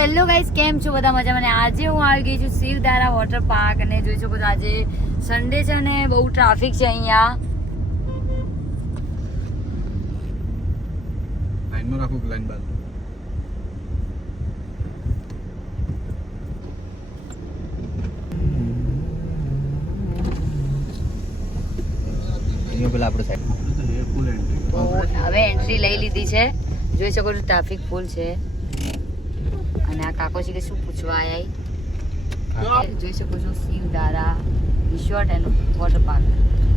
Hello guys, કેમ છો બધા મજામાં? આજે હું આવી ગઈ છું શિવધારા વોટર પાર્ક અને જોઈ શકો છો આજે સન્ડે છે અને બહુ ટ્રાફિક છે અહીંયા. લાઈનમાં રાખો લાઈન બાદ. અહીંયા પેલા આપણે સાઈડ હવે એન્ટ્રી લઈ લીધી છે. જોઈ શકો છો ટ્રાફિક ફૂલ છે અને આ કાકોજી કે શું પૂછવા આયા? જોઈ શકો છો Shivdhara resort and water park.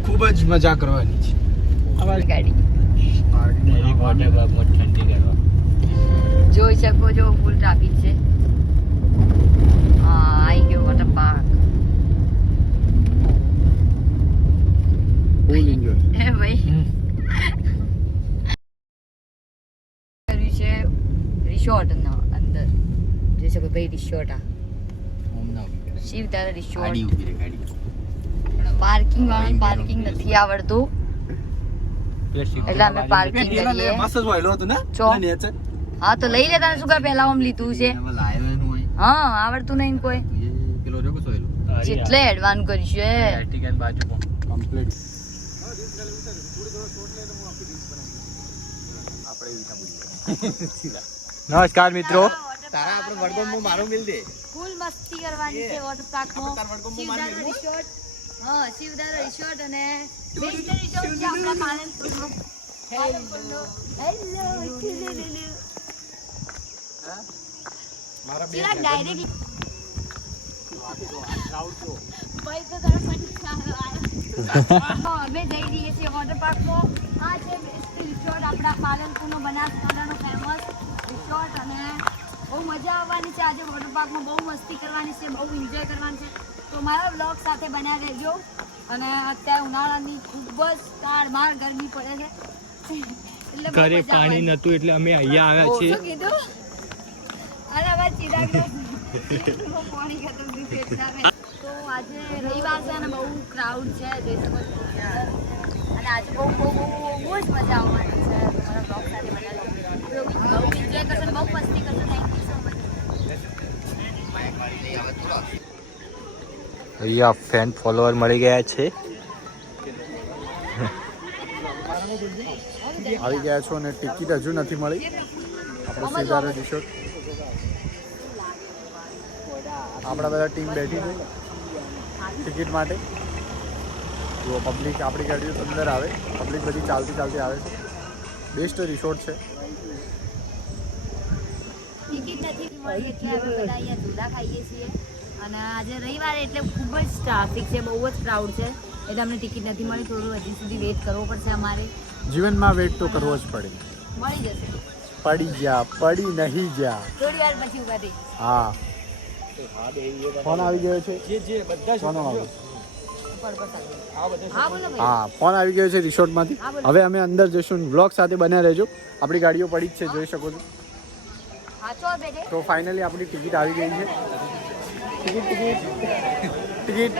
ખૂબ જ મજા કરવાની છે. અમારી ગાડી વોટર પાર્કમાં ઠંડી કરવા. જોઈ શકો છો ફૂલ ટ્રાફિક છે. હા, આવી ગયો વોટર પાર્ક. Full enjoy. હે ભાઈ કર્યું છે રિસોર્ટ ના અંદર. જોઈ શકો ભાઈ રિસોર્ટ આ શિવધારા રિસોર્ટ. પાર્કિંગ વાળા પાર્કિંગ નથી આવડતું એટલે અમે પાર્કિંગ કરીએ. મસ્ત જ વાયલો હતો ને ચો. નેચર. હા તો લઈ લેતા શું કા પહેલા આમ લીધું છે. હા, આવડતું નહીં કોઈ પેલો જો કસો વાયલો જેટલે એડવાન્સ કર્યું છે. લાઇટિંગ એન્ડ બાજુ કમ્પ્લીટ. નમસ્કાર મિત્રો. તારા આપણે વડગોમાં મારો મિલ દે. ફૂલ મસ્તી કરવાની છે વોટર પાર્કમાં. શિવધારા રિસોર્ટ. હા, શિવધારા રિસોર્ટ અને બેસ્ટ રિસોર્ટ છે આપણા પાલનપુરનો. હેલો. મારા બે ચિરાગ ડાયરેક્ટ ભાઈ તો તારા પંચાળો આવ્યો. અમે જઈ રહીએ છીએ વોટર પાર્કમાં. આ છે બેસ્ટ રિસોર્ટ આપણા પાલનપુરનો, બનાસકાંઠાનો ફેમસ રિસોર્ટ અને બહુ મજા આવવાની છે. આજે વોટર પાર્કમાં બહુ મસ્તી કરવાની છે, બહુ એન્જોય કરવાની છે. તો મારા બ્લોગ સાથે બન્યા રહેજો. અને અત્યારે ઉનાળાની ખૂબ જ તારમાર ગરમી પડે છે એટલે ઘરે પાણી નતું એટલે અમે અહીંયા આવ્યા છીએ. શું કીધું? અરે હવે ચિરાગ પાણી ખતમ થયું છે એટલે અમે. તો આજે રવિવાર છે અને બહુ ક્રાઉડ છે જોઈ શકો છો. અને આજે બહુ બહુ બહુ બહુ જ મજા આવવાની છે. તમારા બ્લોગ સાથે બન્યા રહેજો. બહુ એન્જોય કરશો અને બહુ મસ્તી કરશો. Thank you so much. અહીંયા ફેન ફોલોઅર મળી ગયા છે. આવી ગયા છો અને ટિકિટ હજુ નથી મળી. આપણે શિવધારા રિસોર્ટ આપણા બધા ટીમ બેઠી છે ટિકિટ માટે. જો પબ્લિક આપણી ગાડીઓ અંદર આવે, પબ્લિક બધી ચાલતી ચાલતી આવે છે. બેસ્ટ રિસોર્ટ છે. ટિકિટ નથી મળી એટલે અમે બધા અહીંયા ઝૂલા ખાઈએ છીએ. અને આજે રવિવારે એટલે ખૂબ જ ટ્રાફિક છે, બહુ જ ક્રાઉડ છે એટલે અમને ટિકિટ નથી મળી. થોડું હજી સુધી વેઇટ કરવો પડશે અમારે. જીવનમાં વેટ તો કરવો જ પડે. મળી જશે પડી જા, પડી નહીં જા. થોડી વાર પછી ઉભા થઈ. હા, ફોન આવી ગયો છે. ફોન આવ્યો. હા બોલો ભાઈ. હા, ફોન આવી ગયો છે રિસોર્ટમાંથી. હવે અમે અંદર જઈશું. બ્લોગ સાથે બન્યા રહેજો. આપણી ગાડીઓ પડી જ છે, જોઈ શકો છો. હા ચો બેટે. તો ફાઇનલી આપણી ટિકિટ આવી ગઈ છે. ટિકિટ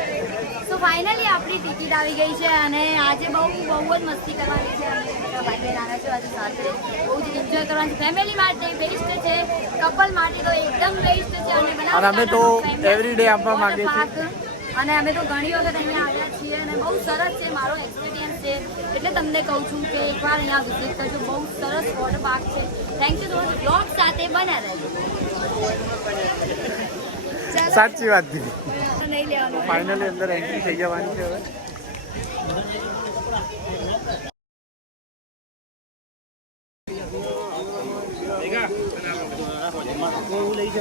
તો ફાઇનલી આપણી ટિકિટ આવી ગઈ છે અને આજે બહુ જ મસ્તી કરવાની છે. અમે બધા ભાઈ બહેન આવ્યા છે આજે સાથે. બહુ જ એન્જોય કરવાની છે. ફેમિલી માટે બેસ્ટ છે, કપલ માટે તો એકદમ બેસ્ટ છે. અને અમે તો એવરી ડે આપવા માંગીએ છીએ. અને અમે તો ઘણી વખત અહીંયા આવ્યા છીએ અને બહુ સરસ છે. મારો એક્સપિરિયન્સ છે એટલે તમને કહું છું કે એકવાર અહીંયા વિઝિટ કરજો. બહુ સરસ વોટર પાર્ક છે. Thank you so much. Blog સાથે બન્યા રહેજો. સાચી વાત કીધી. નહીં લેવાનું. ફાઇનલી અંદર એન્ટ્રી થઈ જવાની છે હવે.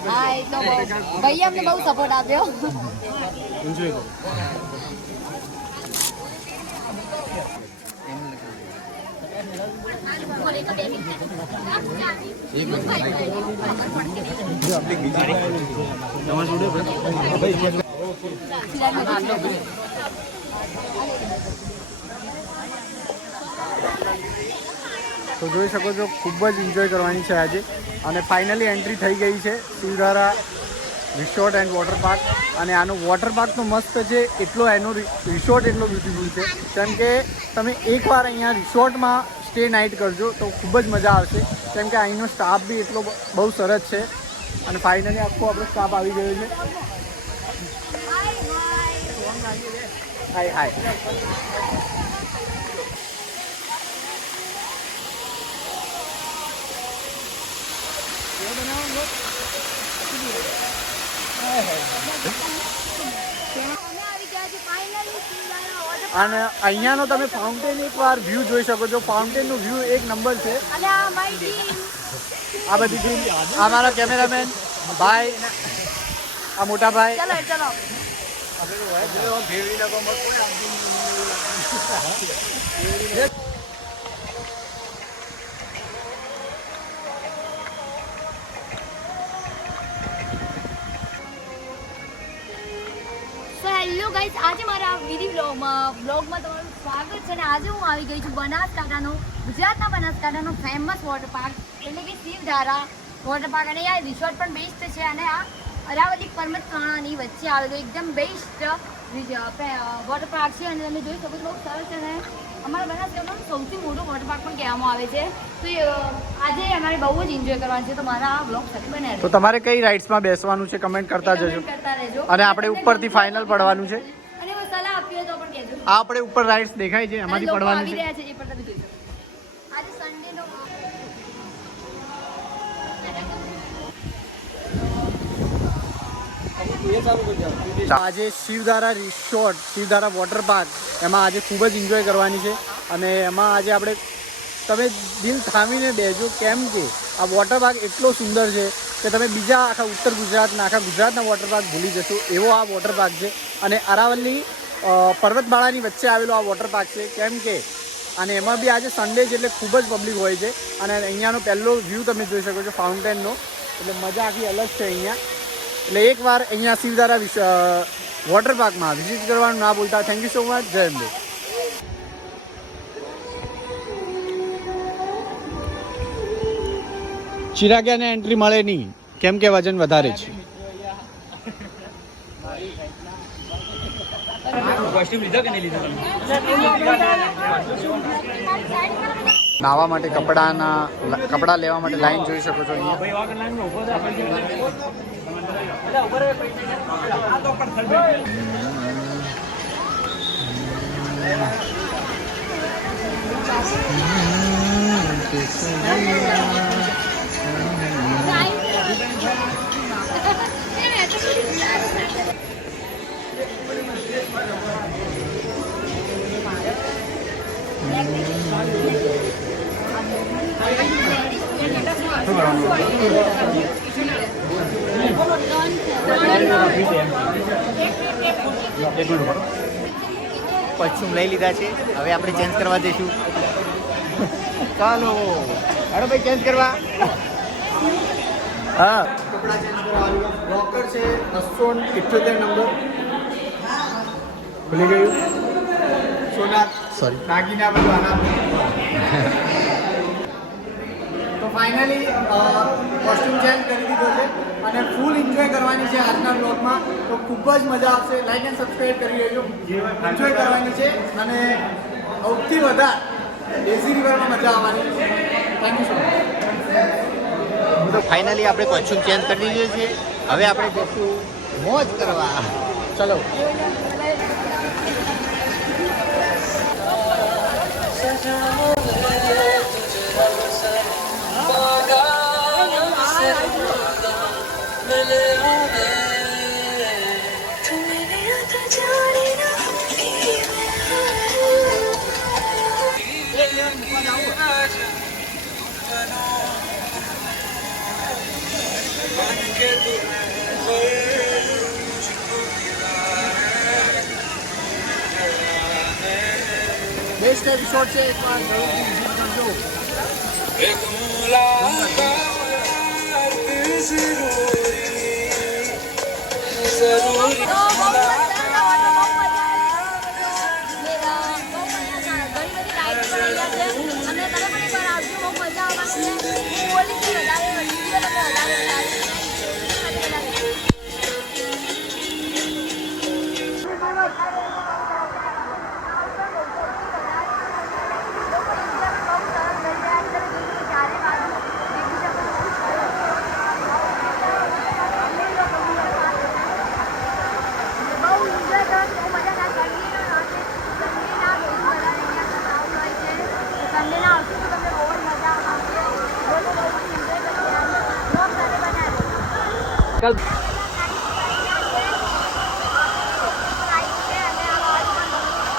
હા, એ તો ભાઈ અમને બહુ સપોર્ટ આપ્યો. એન્જોય કરો. તો જોઈ શકો છો ખૂબ જ એન્જોય કરવાની છે આજે. અને ફાઇનલી એન્ટ્રી થઈ ગઈ છે Shivdhara resort and water park. અને આનો વોટર પાર્ક તો મસ્ત છે, એટલો એનો રિસોર્ટ એટલો બ્યુટીફુલ છે. કેમ કે તમે એકવાર અહીંયા રિસોર્ટમાં સ્ટે નાઇટ કરજો તો ખૂબ જ મજા આવશે. કેમ કે અહીંનો સ્ટાફ બી એટલો બહુ સરસ છે. અને ફાઇનલી આખો આપણો સ્ટાફ આવી ગયો છે. હાય હાય. અને અહીંયાનો તમે ફાઉન્ટેન એકવાર વ્યૂ જોઈ શકો છો. ફાઉન્ટેનનો વ્યૂ એક નંબર છે. અને આ મારી ટીમ, આ બધી ટીમ, આ મારા કેમેરામેન ભાઈ, આ મોટા ભાઈ. ચલો ચલો. હેલો ગાઈસ, આજે મારા વિધિ બ્લોગમાં તમારું સ્વાગત છે. અને આજે હું આવી ગઈ છું બનાસકાંઠાનો, ગુજરાતના બનાસકાંઠાનો ફેમસ વોટર પાર્ક એટલે કે શિવધારા વોટર પાર્ક. અને આ રિસોર્ટ પણ બેસ્ટ છે અને આ અરાવલી પર્વતમાળાની વચ્ચે આવેલું એકદમ બેસ્ટ વોટર પાર્ક છે. અને તમે જોઈ શકો છો બહુ સરસ છે અને અમારા બનાસકાંઠાનું સૌથી મોટું વોટર પાર્ક પણ કહેવામાં આવે છે. તો આજે અમારે બહુ જ એન્જોય કરવાનું છે. તો મારા આ બ્લોગ સાથે બને તો તમારે કઈ રાઇડ્સમાં બેસવાનું છે કમેન્ટ કરતા જજો. અને આપણે ઉપરથી ફાઇનલ પડવાનું છે. અને સલાહ આપી હોય તો પણ કહેજો. આ આપણે ઉપર રાઇડ્સ દેખાય છે એમાંથી પડવાનું છે. આજે સન્ડે નો આજે Shivdhara resort, Shivdhara water park, એમાં આજે ખૂબ જ એન્જોય કરવાની છે. અને એમાં આજે આપણે તમે દિલ થામીને બેજો, કેમ કે આ વોટર પાર્ક એટલો સુંદર છે કે તમે બીજા આખા ઉત્તર ગુજરાતના, આખા ગુજરાતના વોટર પાર્ક ભૂલી જશો એવો આ વોટર પાર્ક છે. અને અરાવલી પર્વતમાળાની વચ્ચે આવેલો આ વોટર પાર્ક છે. કેમ કે અને એમાં બી આજે સન્ડે છે એટલે ખૂબ જ પબ્લિક હોય છે. અને અહીંયાનો પહેલો વ્યૂ તમે જોઈ શકો છો ફાઉન્ટેનનો, એટલે મજા આખી અલગ છે અહીંયા. એટલે એકવાર અહીંયા શિવધારા વોટર પાર્કમાં વિઝિટ કરવાનું ના ભૂલતા. Thank you so much. જય અંબે. ચિરાગિયાને એન્ટ્રી મળે નહીં કેમ કે વજન વધારે છે. નાવા માટે કપડાં લેવા માટે લાઈન જોઈ શકો છો કોસ્ચ્યુમ લઈ લીધા છે, હવે આપણે ચેન્જ કરવા જઈશું. ચાલો હાલો ભાઈ ચેન્જ કરવા. હા, કપડા ચેન્જ કરવાનું. લોકર છે 278 નંબર. ભૂલી ગયું સોના, સોરી નાગીના બધું આના. તો ફાઇનલી કોસ્ટ્યુમ ચેન્જ કરી દીધો છે અને ફૂલ એન્જોય કરવાની છે આજના બ્લોગમાં. તો ખૂબ જ મજા આવશે. લાઈક એન્ડ સબસ્ક્રાઈબ કરી લેજો. એન્જોય કરવાની છે અને સૌથી વધારે ડેઝી રિવરમાં મજા આવવાની. Thank you so much. તો ફાઇનલી આપણે કોસ્ચ્યુમ ચેન્જ કરી દીધો છે, હવે આપણે જઈશું મોજ કરવા. ચલો. બેસ્ટ એપિસોડ છે, એકવાર જરૂરથી વિઝિટ કરજો. એક મુલાકાત જરૂરી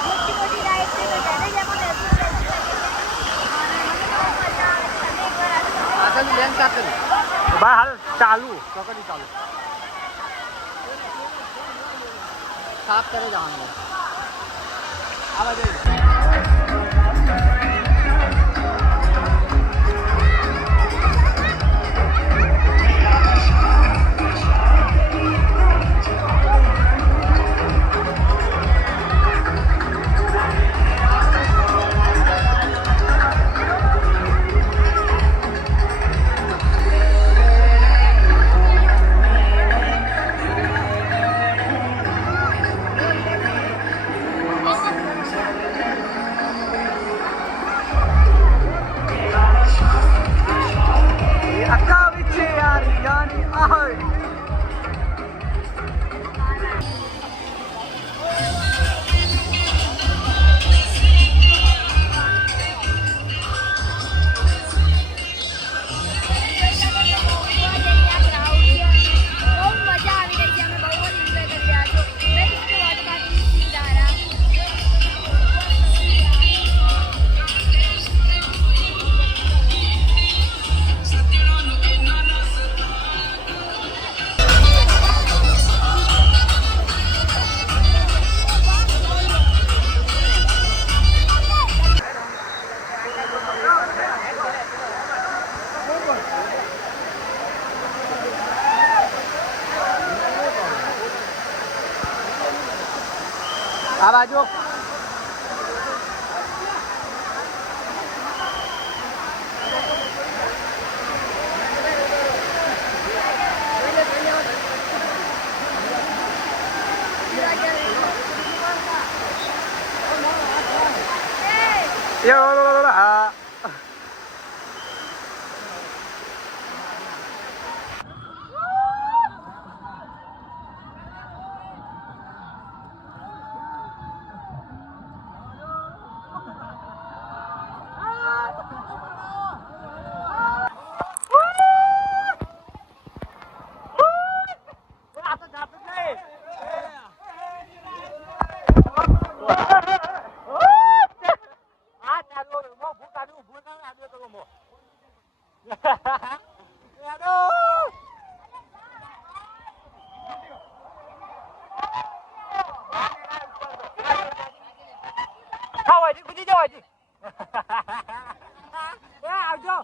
મોટી મોટી રાઈડ છે તો તેને જ એમાં બેસવું છે. પાછળની લેન્સ કાપી ભાઈ હાલ ચાલુ ચોકડી ચાલુ સાફ કરે જવાનું આ બાજુ આ બાજુ હા આવજો